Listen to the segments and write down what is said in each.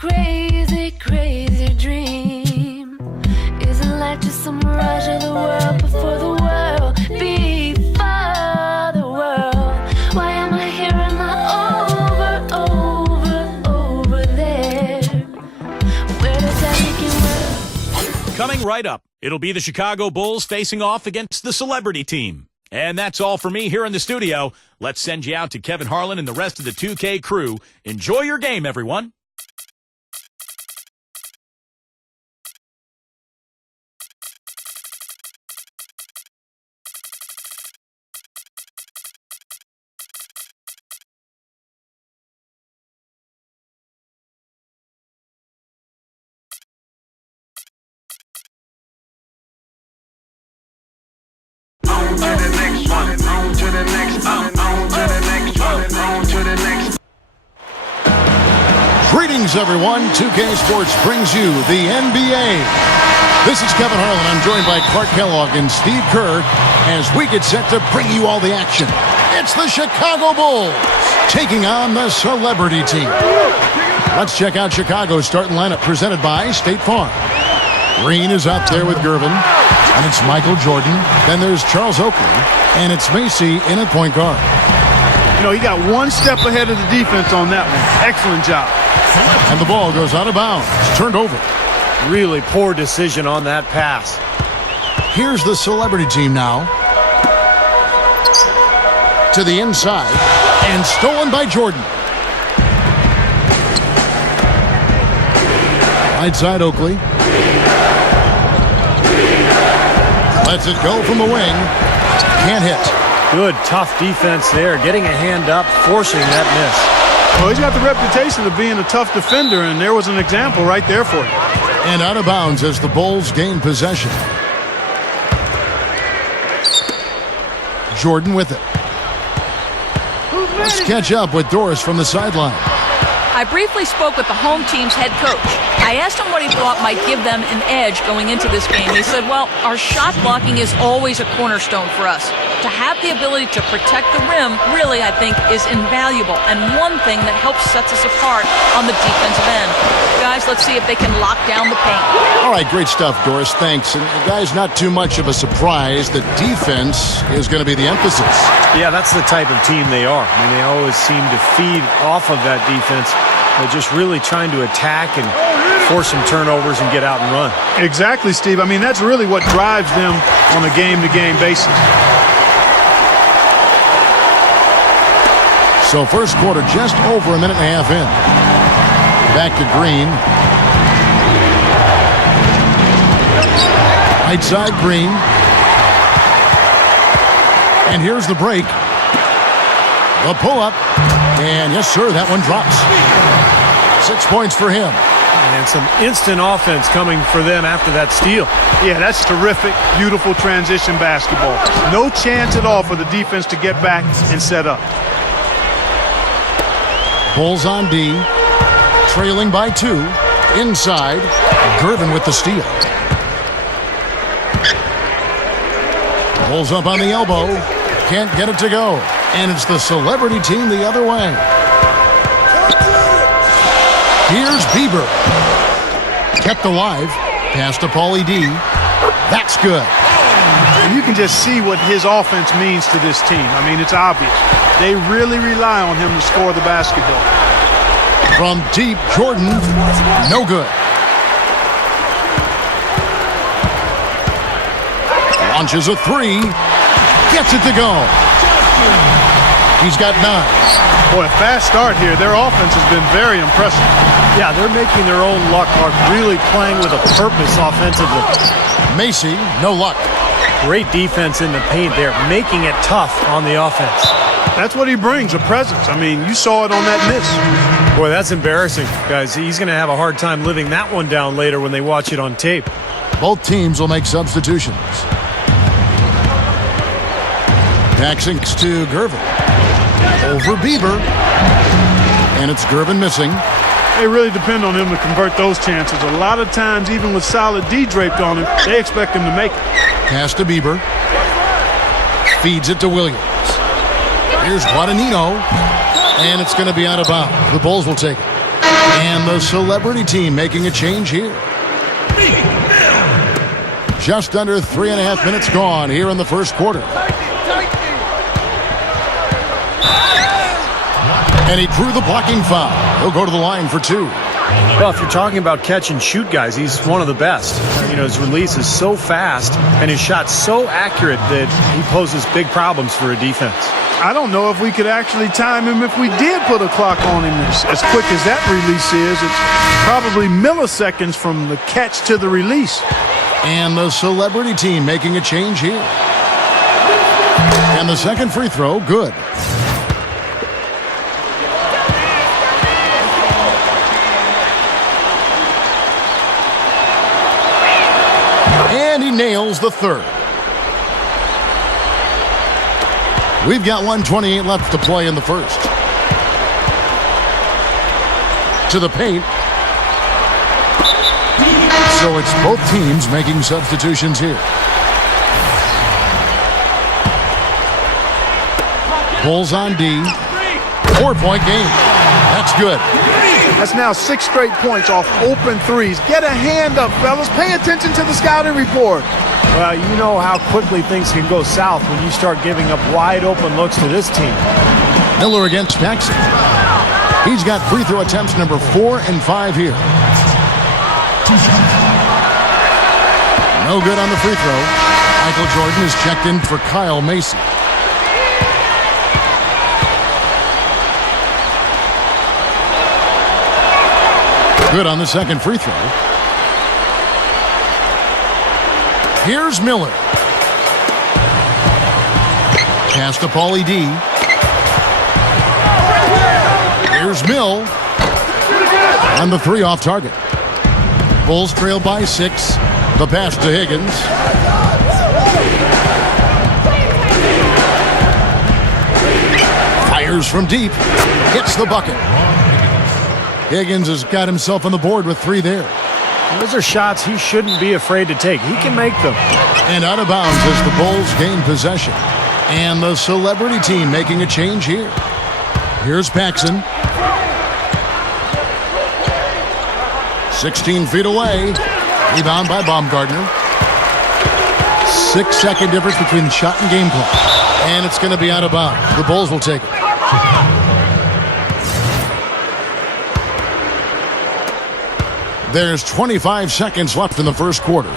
crazy, crazy dream? Isn't life just some mirage of the world before the world, before the world? Why am I here and not over there? Where does that make you? Coming right up, it'll be the Chicago Bulls facing off against the celebrity team. And that's all for me here in the studio. Let's send you out to Kevin Harlan and the rest of the 2K crew. Enjoy your game, everyone. Greetings, everyone. 2K Sports brings you the NBA. This is Kevin Harlan. I'm joined by Clark Kellogg and Steve Kerr as we get set to bring you all the action. It's the Chicago Bulls taking on the celebrity team. Let's check out Chicago's starting lineup presented by State Farm. Green is out there with Gervin, and it's Michael Jordan. Then there's Charles Oakley, and it's Macy in at point guard. You know, he got one step ahead of the defense on that one. Excellent job. And the ball goes out of bounds. It's turned over. Really poor decision on that pass. Here's the celebrity team now. To the inside. And stolen by Jordan. Right side Oakley. Lets it go from the wing. Can't hit. Good, tough defense there. Getting a hand up, forcing that miss. Well, he's got the reputation of being a tough defender, and there was an example right there for you. And out of bounds as the Bulls gain possession. Jordan with it. Let's catch up with Doris from the sideline. I briefly spoke with the home team's head coach. I asked him what he thought might give them an edge going into this game. He said, well, our shot blocking is always a cornerstone for us. To have the ability to protect the rim, really, I think, is invaluable, and one thing that helps sets us apart on the defensive end. Guys, let's see if they can lock down the paint. All right, great stuff, Doris. Thanks. And guys, not too much of a surprise. The defense is going to be the emphasis. Yeah, that's the type of team they are. I mean, they always seem to feed off of that defense. They're just really trying to attack and force some turnovers and get out and run. Exactly, Steve. I mean, that's really what drives them on a game-to-game basis. So first quarter just over a minute and a half in. Back to Green. Right side Green. And here's the break. The pull-up. And yes, sir, that one drops. 6 points for him. And some instant offense coming for them after that steal. Yeah, that's terrific, beautiful transition basketball. No chance at all for the defense to get back and set up. Bulls on D. Trailing by 2. Inside. Gervin with the steal. Bulls up on the elbow. Can't get it to go. And it's the celebrity team the other way. Here's Bieber. Kept alive. Pass to Paulie D. That's good. And you can just see what his offense means to this team. I mean, it's obvious. They really rely on him to score the basketball. From deep, Jordan. No good. Launches a 3. Gets it to go. He's got 9. Boy, a fast start here. Their offense has been very impressive. Yeah, they're making their own luck, Mark. Really playing with a purpose offensively. Macy, no luck. Great defense in the paint there, making it tough on the offense. That's what he brings, a presence. I mean, you saw it on that miss. Boy, that's embarrassing, guys. He's going to have a hard time living that one down later when they watch it on tape. Both teams will make substitutions. Paxson to Gervin. Over Bieber. And it's Gervin missing. They really depend on him to convert those chances. A lot of times, even with solid D draped on him, they expect him to make it. Pass to Bieber. Feeds it to Williams. Here's Guadagnino. And it's going to be out of bounds. The Bulls will take it. And the celebrity team making a change here. Just under 3.5 minutes gone here in the first quarter. And he drew the blocking foul. He'll go to the line for 2. Well, if you're talking about catch and shoot guys, he's one of the best. You know, his release is so fast and his shot's so accurate that he poses big problems for a defense. I don't know if we could actually time him if we did put a clock on him as quick as that release is. It's probably milliseconds from the catch to the release. And the celebrity team making a change here. And the second free throw, good. And he nails the third. We've got 1:28 left to play in the first. To the paint. So it's both teams making substitutions here. Bulls on D. 4-point game. That's good. That's now 6 straight points off open threes. Get a hand up, fellas. Pay attention to the scouting report. Well, you know how quickly things can go south when you start giving up wide open looks to this team. Miller against Paxson. He's got free throw attempts number 4 and 5 here. No good on the free throw. Michael Jordan is checked in for Kyle Macy. Good on the second free throw. Here's Miller. Pass to Paulie D. Here's Mill. And the 3 off target. Bulls trail by 6. The pass to Higgins. Fires from deep. Hits the bucket. Higgins has got himself on the board with 3 there. Those are shots he shouldn't be afraid to take. He can make them. And out of bounds as the Bulls gain possession. And the celebrity team making a change here. Here's Paxson. 16 feet away. Rebound by Baumgartner. 6-second difference between the shot and game clock. And it's going to be out of bounds. The Bulls will take it. There's 25 seconds left in the first quarter.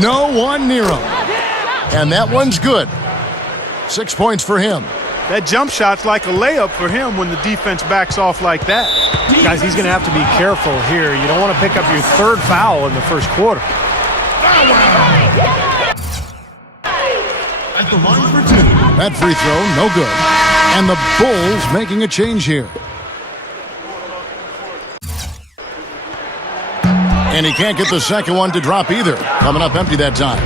No one near him. And that one's good. 6 points for him. That jump shot's like a layup for him when the defense backs off like that. Guys, he's going to have to be careful here. You don't want to pick up your 3rd foul in the first quarter. At the line for 2. That free throw, no good. And the Bulls making a change here. And he can't get the second one to drop either. Coming up empty that time.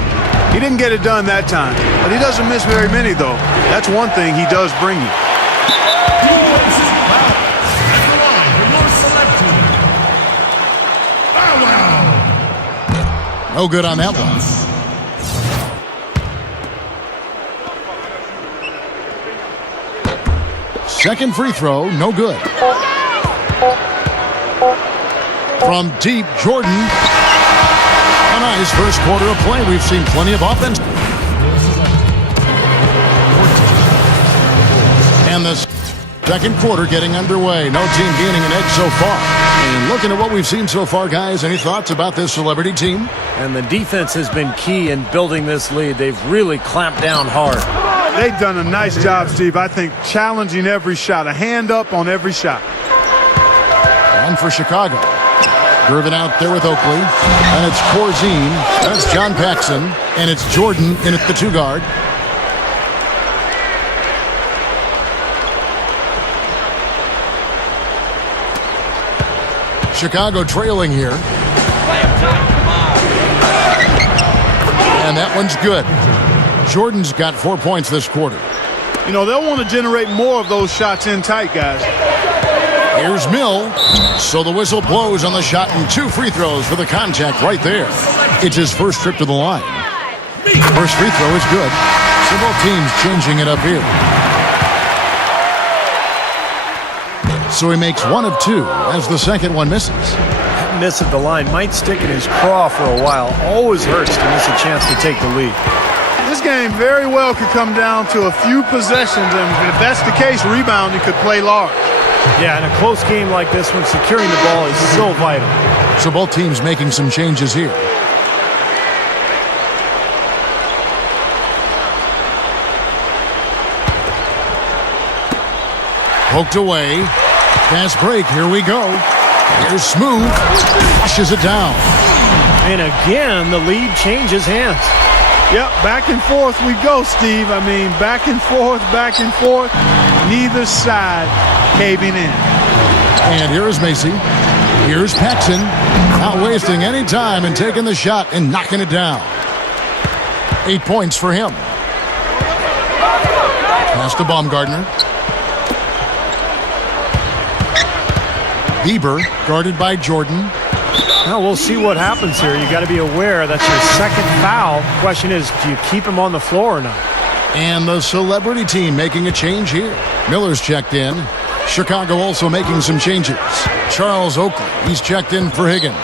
He didn't get it done that time, but he doesn't miss very many, though. That's one thing he does bring you. No good on that one. Second free throw, no good. From deep, Jordan. A nice first quarter of play. We've seen plenty of offense. And the second quarter getting underway. No team gaining an edge so far. And looking at what we've seen so far, guys, any thoughts about this celebrity team? And the defense has been key in building this lead. They've really clamped down hard. They've done a nice job, Steve. I think challenging every shot. A hand up on every shot. And for Chicago. Driven out there with Oakley. And it's Corzine. That's John Paxson. And it's Jordan in at the 2 guard. Chicago trailing here. And that one's good. Jordan's got 4 points this quarter. You know, they'll want to generate more of those shots in tight, guys. Here's Mill. So the whistle blows on the shot and 2 free throws for the contact right there. It's his first trip to the line. First free throw is good. So both teams changing it up here. So he makes 1 of 2 as the second one misses. That miss at the line might stick in his craw for a while. Always hurts to miss a chance to take the lead. This game very well could come down to a few possessions, and if that's the case, rebounding could play large. Yeah, in a close game like this one, securing the ball is so vital. So both teams making some changes here. Poked away. Fast break. Here we go. Here's Smooth. Flushes it down. And again, the lead changes hands. Yep, back and forth we go, Steve. I mean, back and forth, neither side caving in. And here is Macy. Here's Paxson. Not wasting any time and taking the shot and knocking it down. 8 points for him. Pass to Baumgartner. Bieber guarded by Jordan. Now we'll see what happens here. You got to be aware that's your second foul. Question is, do you keep him on the floor or not? And the celebrity team making a change here. Miller's checked in. Chicago also making some changes. Charles Oakley, he's checked in for Higgins.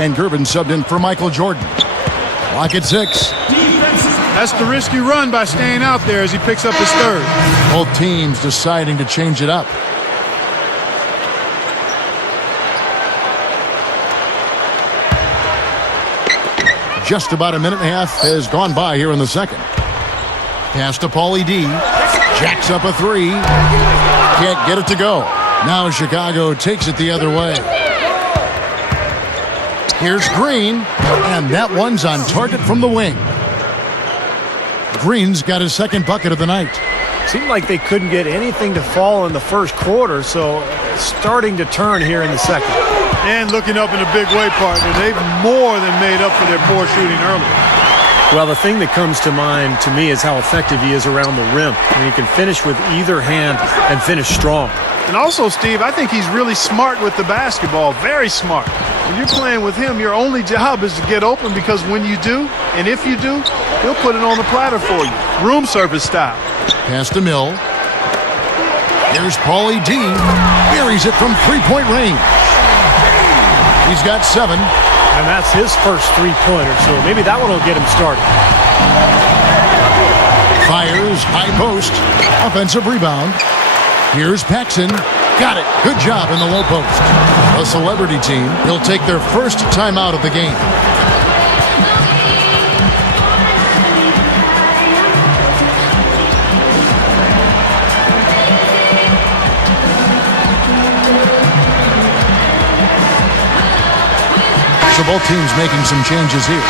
And Gervin subbed in for Michael Jordan. Clock at 6. That's the risky run by staying out there as he picks up his third. Both teams deciding to change it up. Just about a minute and a half has gone by here in the second. Pass to Paulie D. Jacks up a 3. Can't get it to go. Now Chicago takes it the other way. Here's Green. And that one's on target from the wing. Green's got his second bucket of the night. Seemed like they couldn't get anything to fall in the first quarter, so starting to turn here in the second. And looking up in a big way, partner. They've more than made up for their poor shooting earlier. Well, the thing that comes to mind to me is how effective he is around the rim. I mean, he can finish with either hand and finish strong. And also, Steve, I think he's really smart with the basketball. Very smart. When you're playing with him, your only job is to get open, because when you do, and if you do, he'll put it on the platter for you. Room service style. Pass to Mill. Here's Paulie D. Buries it from three-point range. He's got 7. And that's his first three-pointer, so maybe that one will get him started. Fires, high post, offensive rebound. Here's Paxson. Got it. Good job in the low post. A celebrity team. He'll take their first timeout of the game. So both teams making some changes here.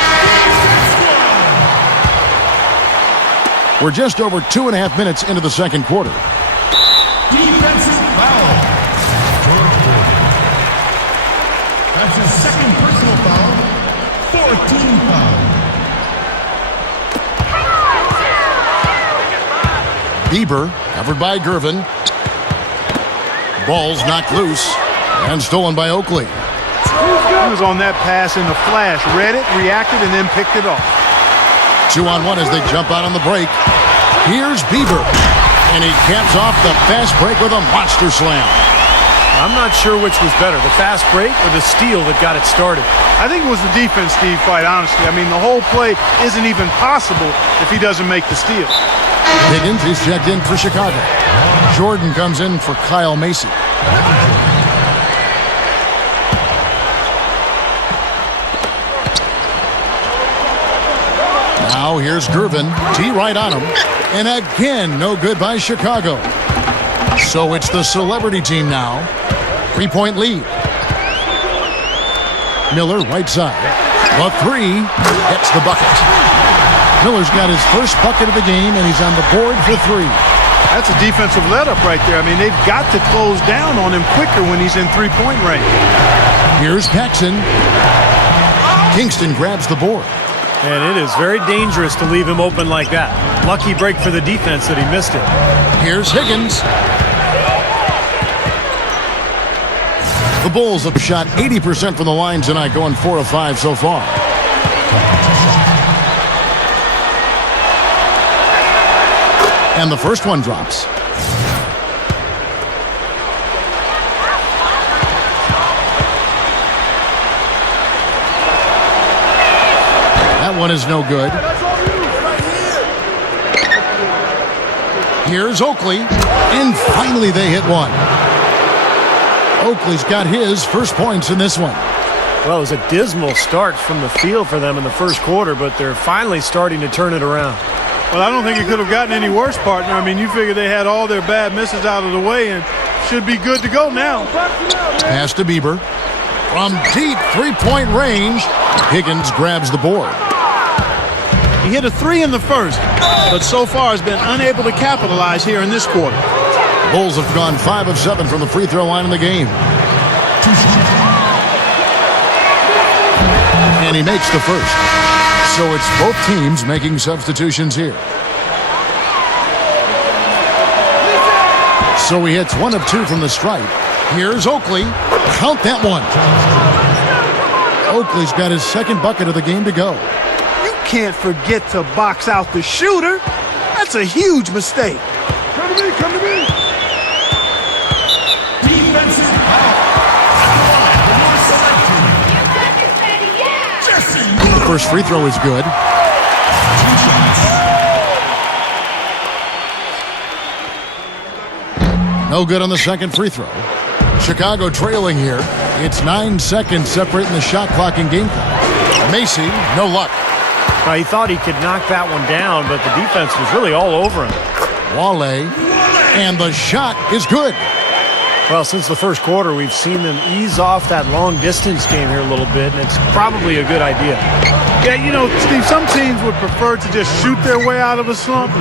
We're just over 2.5 minutes into the second quarter. Defensive foul. George Gordon. That's his second personal foul. 14 foul. Bieber, covered by Gervin. Ball's knocked loose and stolen by Oakley. He was on that pass in the flash. Read it, reacted, and then picked it off. 2-on-1 as they jump out on the break. Here's Bieber. And he caps off the fast break with a monster slam. I'm not sure which was better, the fast break or the steal that got it started. I think it was the defense, Steve, quite honestly. I mean, the whole play isn't even possible if he doesn't make the steal. Higgins is checked in for Chicago. Jordan comes in for Kyle Macy. Now here's Gervin. T right on him. And again, no good by Chicago. So it's the celebrity team now. 3-point lead. Miller, right side. The 3 gets the bucket. Miller's got his first bucket of the game, and he's on the board for 3. That's a defensive let-up right there. I mean, they've got to close down on him quicker when he's in three-point range. Here's Paxson. Kingston grabs the board. And it is very dangerous to leave him open like that. Lucky break for the defense that he missed it. Here's Higgins. The Bulls have shot 80% from the line tonight, going 4 of 5 so far. And the first one drops. one is no good. Here's Oakley, and finally they hit one. Oakley's got his first points in this one. Well, it was a dismal start from the field for them in the first quarter, but they're finally starting to turn it around. Well, I don't think it could have gotten any worse, partner. I mean, you figure they had all their bad misses out of the way and should be good to go now. Pass to Bieber. From deep three-point range, Higgins grabs the board. He hit a 3 in the first, but so far has been unable to capitalize here in this quarter. Bulls have gone 5 of 7 from the free throw line in the game. And he makes the first. So it's both teams making substitutions here. So he hits 1 of 2 from the stripe. Here's Oakley. Count that one. Oakley's got his second bucket of the game to go. You can't forget to box out the shooter. That's a huge mistake. Come to me, come to me. Defensive foul. The first free throw is good. No good on the second free throw. Chicago trailing here. It's 9 seconds separating the shot clock and game clock. Macy, no luck. Now, he thought he could knock that one down, but the defense was really all over him. Wale, and the shot is good. Well, since the first quarter, we've seen them ease off that long-distance game here a little bit, and it's probably a good idea. Yeah, you know, Steve, some teams would prefer to just shoot their way out of a slump,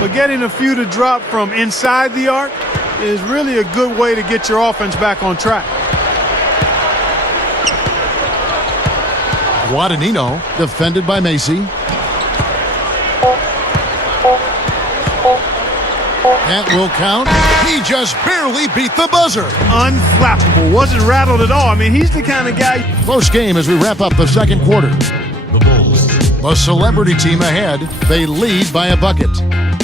but getting a few to drop from inside the arc is really a good way to get your offense back on track. Guadagnino defended by Macy. That will count. He just barely beat the buzzer. Unflappable. Wasn't rattled at all. I mean, he's the kind of guy. Close game as we wrap up the second quarter. The Bulls. The celebrity team ahead. They lead by a bucket.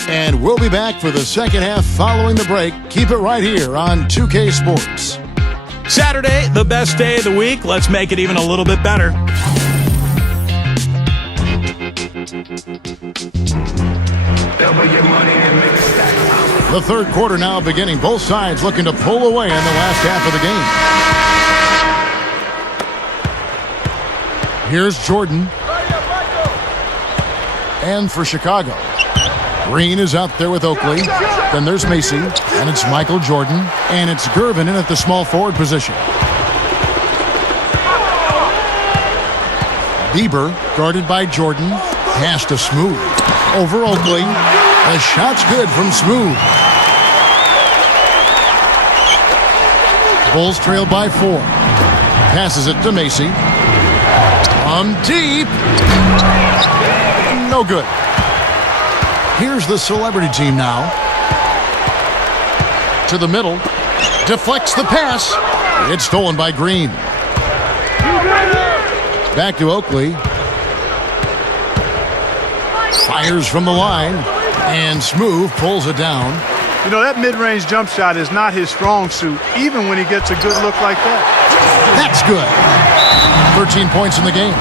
And we'll be back for the second half following the break. Keep it right here on 2K Sports. Saturday, the best day of the week. Let's make it even a little bit better. The third quarter now beginning. Both sides looking to pull away in the last half of the game. Here's Jordan. And for Chicago, Green is out there with Oakley. Then there's Macy. And it's Michael Jordan. And it's Gervin in at the small forward position. Bieber guarded by Jordan. Pass to Smooth. Over Oakley. The shot's good from Smooth. Bulls trail by 4. Passes it to Macy. From deep. No good. Here's the celebrity team now. To the middle. Deflects the pass. It's stolen by Green. Back to Oakley. Fires from the line. And Smooth pulls it down. You know, that mid-range jump shot is not his strong suit, even when he gets a good look like that. That's good. 13 points in the game.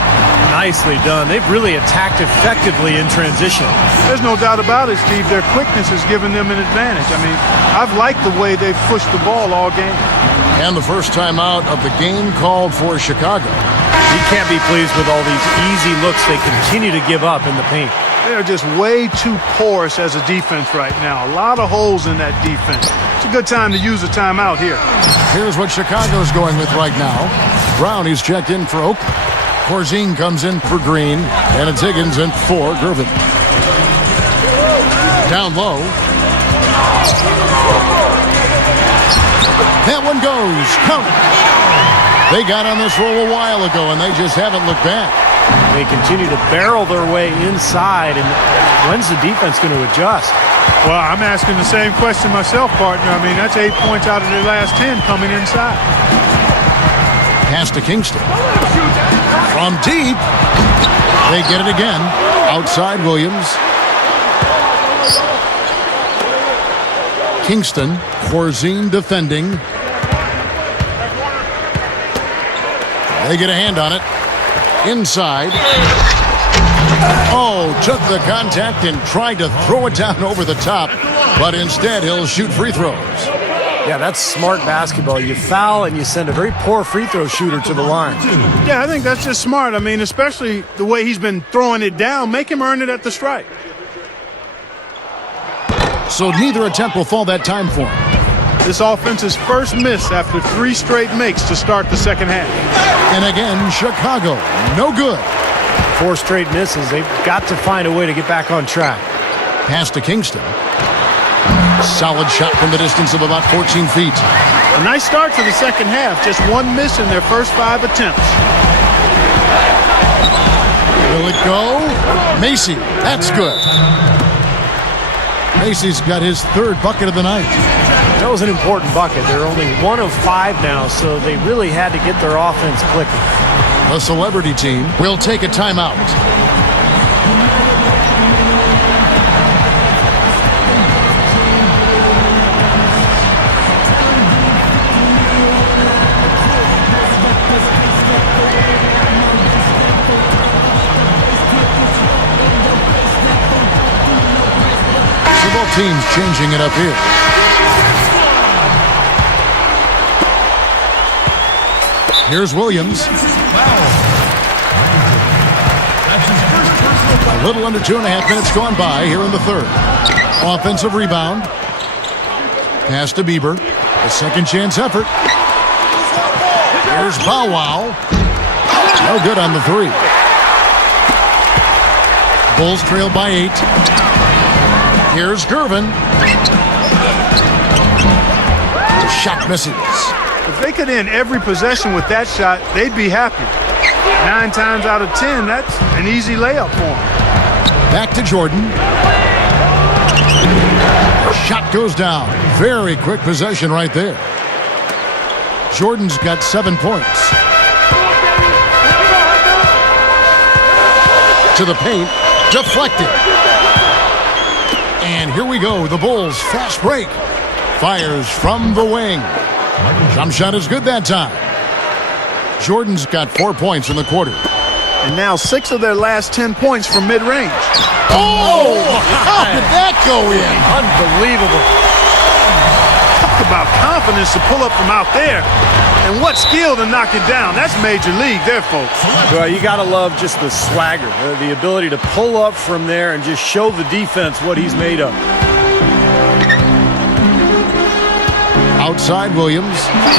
Nicely done. They've really attacked effectively in transition. There's no doubt about it, Steve. Their quickness has given them an advantage. I mean, I've liked the way they've pushed the ball all game. And the first time out of the game called for Chicago. He can't be pleased with all these easy looks they continue to give up in the paint. They're just way too porous as a defense right now. A lot of holes in that defense. It's a good time to use a timeout here. Here's what Chicago's going with right now. Brown, he's checked in for Oakley. Corzine comes in for Green. And it's Higgins in for Gervin. Down low. That one goes. Count. They got on this roll a while ago, and they just haven't looked back. They continue to barrel their way inside, and when's the defense going to adjust? Well, I'm asking the same question myself, partner. I mean, that's 8 points out of their last 10 coming inside. Pass to Kingston. From deep. They get it again. Outside Williams. Kingston. Corzine defending. They get a hand on it. Inside. Oh, took the contact and tried to throw it down over the top, but instead he'll shoot free throws. Yeah, that's smart basketball. You foul and you send a very poor free throw shooter to the line. Yeah, I think that's just smart. I mean, especially the way he's been throwing it down. Make him earn it at the stripe. So neither attempt will fall that time for him. This offense's first miss after 3 straight makes to start the second half. And again, Chicago, no good. 4 straight misses. They've got to find a way to get back on track. Pass to Kingston. Solid shot from the distance of about 14 feet. A nice start to the second half. Just 1 miss in their first 5 attempts. Will it go? Macy, that's good. Macy's got his 3rd bucket of the night. That was an important bucket. They're only 1 of 5 now, so they really had to get their offense clicking. The celebrity team will take a timeout. Both teams changing it up here. Here's Williams. A little under 2.5 minutes gone by here in the 3rd. Offensive rebound. Pass to Bieber. A second chance effort. Here's Bow Wow. No good on the 3. Bulls trail by 8. Here's Gervin. Shot misses. If they could end every possession with that shot, they'd be happy. 9 times out of 10, that's an easy layup for them. Back to Jordan. Shot goes down. Very quick possession right there. Jordan's got 7 points. To the paint. Deflected. And here we go. The Bulls fast break. Fires from the wing. Jump shot is good that time. Jordan's got 4 points in the quarter. And now 6 of their last 10 points from mid-range. Oh, how did that go in? Unbelievable. Talk about confidence to pull up from out there. And what skill to knock it down. That's major league there, folks. Well, you got to love just the swagger, the ability to pull up from there and just show the defense what he's made of. Outside Williams.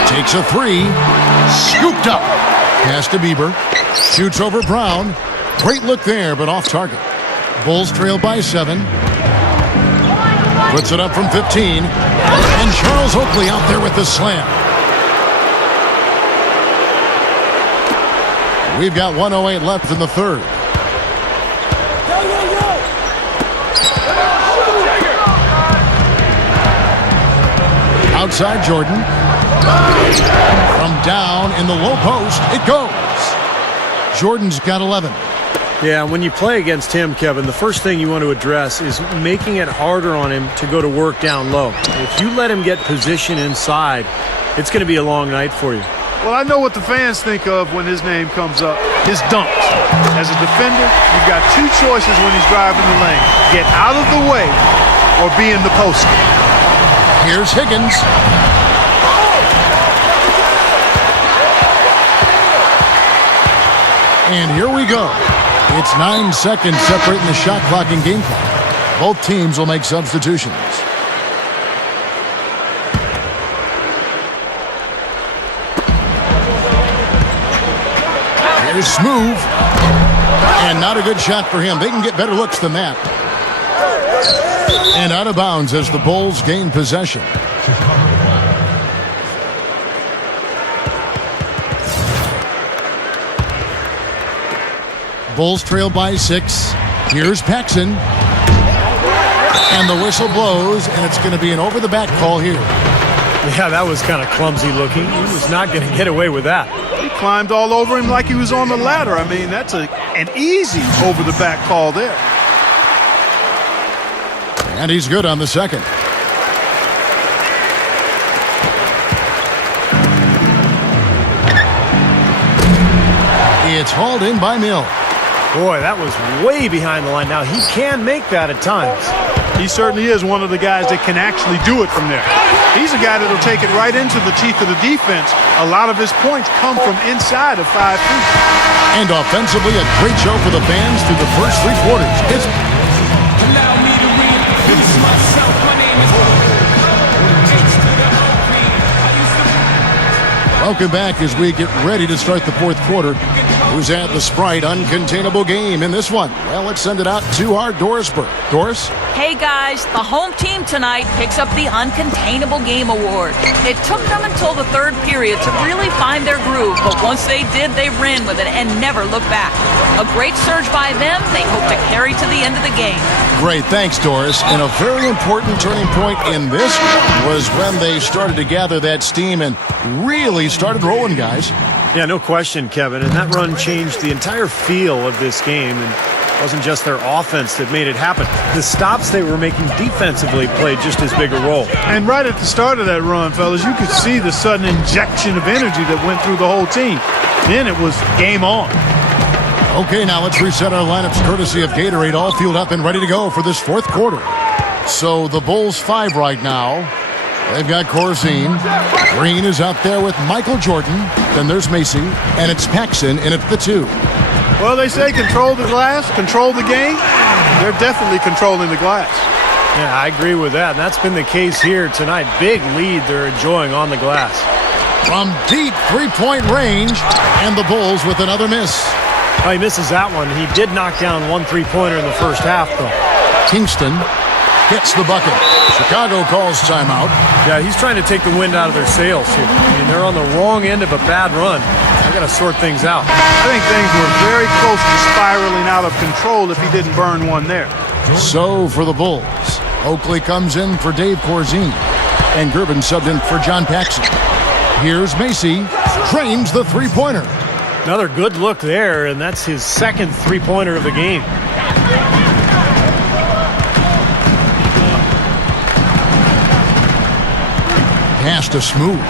Takes a 3. Scooped up. Pass to Bieber. Shoots over Brown. Great look there, but off target. Bulls trail by 7. Puts it up from 15. And Charles Oakley out there with the slam. We've got 1:08 left in the 3rd. Outside Jordan. From down in the low post, it goes. Jordan's got 11. Yeah, when you play against him, Kevin, the first thing you want to address is making it harder on him to go to work down low. If you let him get position inside, it's going to be a long night for you. Well, I know what the fans think of when his name comes up. His dunks. As a defender, you've got 2 choices when he's driving the lane. Get out of the way or be in the post. Here's Higgins. And here we go. It's 9 seconds separating the shot clock and game clock. Both teams will make substitutions. Here's Smooth. And not a good shot for him. They can get better looks than that. And out of bounds as the Bulls gain possession. Bulls trail by 6. Here's Paxson. And the whistle blows, and it's going to be an over-the-back call here. Yeah, that was kind of clumsy looking. He was not going to get away with that. He climbed all over him like he was on the ladder. I mean, that's an easy over-the-back call there. And he's good on the second. It's hauled in by Mill. Boy, that was way behind the line. Now, he can make that at times. He certainly is one of the guys that can actually do it from there. He's a guy that'll take it right into the teeth of the defense. A lot of his points come from inside of 5 feet. And offensively, a great show for the fans through the first 3 quarters. Allow me to reintroduce myself. My name is Welcome back as we get ready to start the 4th quarter. Who's at the Sprite uncontainable game in this one? Well, let's send it out to our Dorisburg. Doris? Hey guys, the home team tonight picks up the Uncontainable Game Award. It took them until the 3rd period to really find their groove, but once they did, they ran with it and never looked back. A great surge by them, they hope to carry to the end of the game. Great, thanks, Doris. And a very important turning point in this was when they started to gather that steam and really started rolling, guys. Yeah, no question, Kevin. And that run changed the entire feel of this game. And it wasn't just their offense that made it happen. The stops they were making defensively played just as big a role. And right at the start of that run, fellas, you could see the sudden injection of energy that went through the whole team. Then it was game on. Okay, now let's reset our lineups courtesy of Gatorade, all fueled up and ready to go for this 4th quarter. So the Bulls 5 right now. They've got Corzine. Green is out there with Michael Jordan. Then there's Macy, and it's Paxson in at the 2. Well, they say control the glass, control the game. They're definitely controlling the glass. Yeah, I agree with that. And that's been the case here tonight. Big lead they're enjoying on the glass. From deep 3-point range, and the Bulls with another miss. Oh, he misses that one. He did knock down 1 3-pointer in the first half, though. Kingston hits the bucket. Chicago calls timeout. Yeah, he's trying to take the wind out of their sails here. I mean, they're on the wrong end of a bad run. They got to sort things out. I think things were very close to spiraling out of control if he didn't burn one there. So for the Bulls, Oakley comes in for Dave Corzine, and Gervin subbed in for John Paxson. Here's Macy, drains the 3-pointer. Another good look there, and that's his 2nd 3-pointer of the game. Pass to Smooth.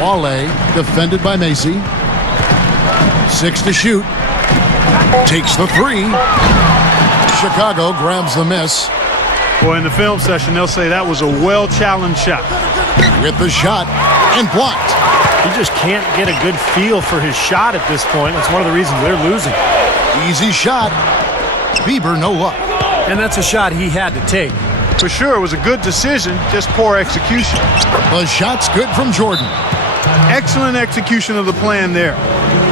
Wale defended by Macy. 6 to shoot. Takes the 3. Chicago grabs the miss. Boy, in the film session, they'll say that was a well-challenged shot. With the shot and blocked. He just can't get a good feel for his shot at this point. That's one of the reasons they're losing. Easy shot. Bieber, no luck. And that's a shot he had to take. For sure, it was a good decision, just poor execution. The shot's good from Jordan. Excellent execution of the plan there.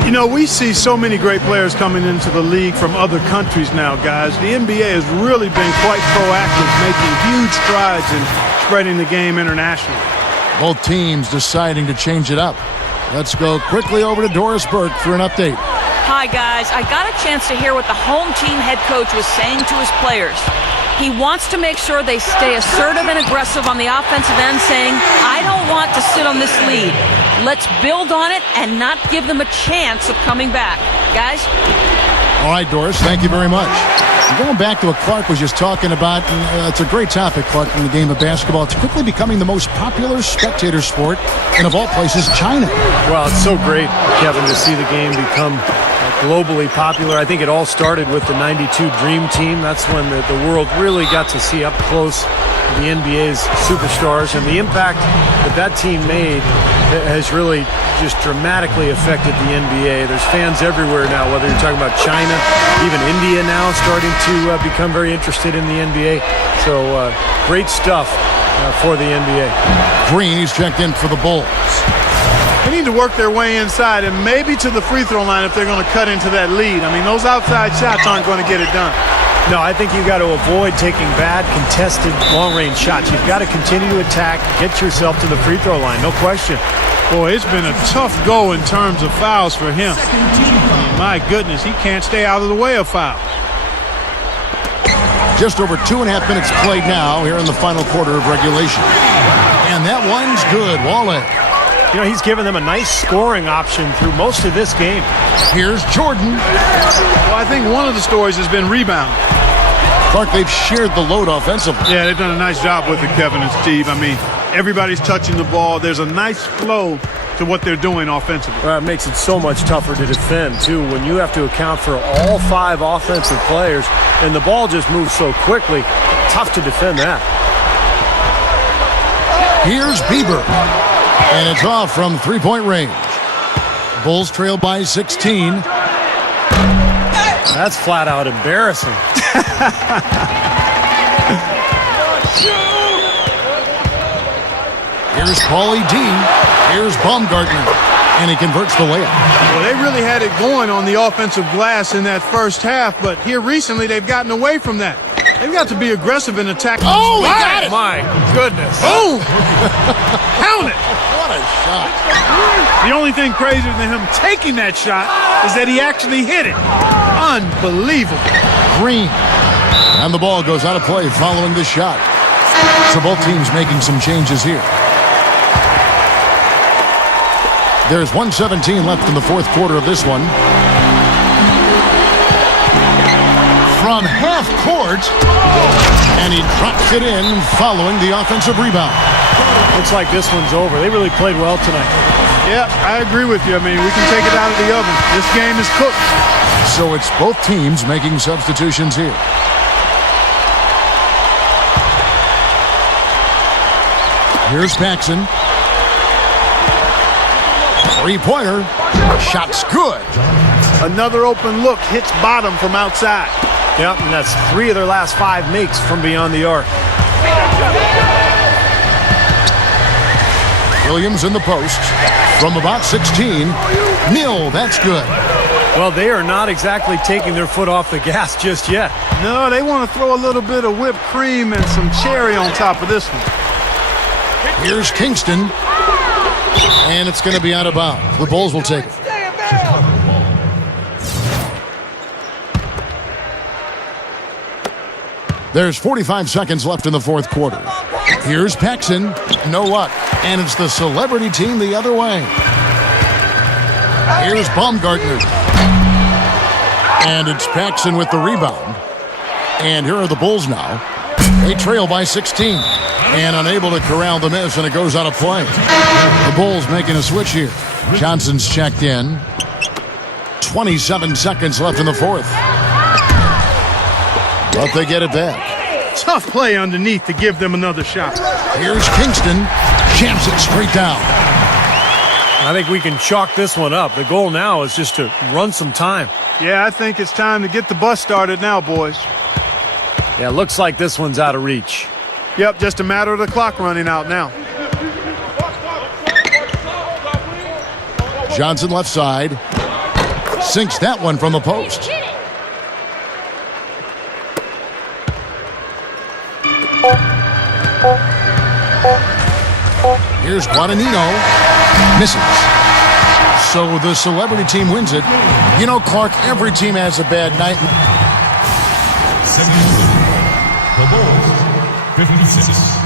You know, we see so many great players coming into the league from other countries now, guys. The NBA has really been quite proactive, making huge strides in spreading the game internationally. Both teams deciding to change it up. Let's go quickly over to Doris Burke for an update. Hi, guys. I got a chance to hear what the home team head coach was saying to his players. He wants to make sure they stay assertive and aggressive on the offensive end, saying, I don't want to sit on this lead. Let's build on it and not give them a chance of coming back. Guys? All right, Doris, thank you very much. Going back to what Clark was just talking about, it's a great topic, Clark, in the game of basketball. It's quickly becoming the most popular spectator sport, and of all places, China. Well, it's so great, Kevin, to see the game become globally popular. I think it all started with the '92 Dream Team. That's when the world really got to see up close the NBA's superstars, and the impact that team made has really just dramatically affected the NBA. There's fans everywhere now, whether you're talking about China, even India now starting to become very interested in the NBA. So great stuff for the NBA. Green is checked in for the Bulls. They need to work their way inside and maybe to the free throw line if they're going to cut into that lead. I mean, those outside shots aren't going to get it done. No, I think you've got to avoid taking bad, contested, long-range shots. You've got to continue to attack, get yourself to the free throw line, no question. Boy, it's been a tough go in terms of fouls for him. My goodness, he can't stay out of the way of foul. Just over 2.5 minutes played now here in the final quarter of regulation. And that one's good. Wale. You know, he's given them a nice scoring option through most of this game. Here's Jordan. Well, I think one of the stories has been rebound. Clark, they've shared the load offensively. Yeah, they've done a nice job with it, Kevin and Steve. I mean, everybody's touching the ball. There's a nice flow to what they're doing offensively. Well, it makes it so much tougher to defend, too, when you have to account for all 5 offensive players, and the ball just moves so quickly. Tough to defend that. Here's Bieber, and it's off from three-point range. Bulls trail by 16. That's flat out embarrassing. Here's Paulie D. Here's Baumgartner, and he converts the layup. Well, they really had it going on the offensive glass in that first half, but here recently they've gotten away from that. They've got to be aggressive in attack. Oh, he got it! My goodness. Boom! Count it! What a shot. The only thing crazier than him taking that shot is that he actually hit it. Unbelievable. Green. And the ball goes out of play following the shot. So both teams making some changes here. There's 1:17 left in the fourth quarter of this one. From half court, and he drops it in following the offensive rebound. Looks like this one's over. They really played well tonight. Yeah, I agree with you. I mean, we can take it out of the oven. This game is cooked. So it's both teams making substitutions here. Here's Paxson. Three-pointer. Shot's good. Another open look hits bottom from outside. Yep, and that's 3 of their last 5 makes from beyond the arc. Williams in the post. From about 16. Nil, that's good. Well, they are not exactly taking their foot off the gas just yet. No, they want to throw a little bit of whipped cream and some cherry on top of this one. Here's Kingston. And it's going to be out of bounds. The Bulls will take it. There's 45 seconds left in the fourth quarter. Here's Paxson. No luck. And it's the celebrity team the other way. Here's Baumgartner. And it's Paxson with the rebound. And here are the Bulls now. They trail by 16. And unable to corral the miss, and it goes out of play. The Bulls making a switch here. Johnson's checked in. 27 seconds left in the fourth. But they get it back. Tough play underneath to give them another shot. Here's Kingston. Jams it straight down. I think we can chalk this one up. The goal now is just to run some time. Yeah, I think it's time to get the bus started now, boys. Yeah, looks like this one's out of reach. Yep, just a matter of the clock running out now. Johnson left side. Sinks that one from the post. Here's Guadagnino. Misses. So the celebrity team wins it. You know, Clark, every team has a bad night. The Bulls, 56.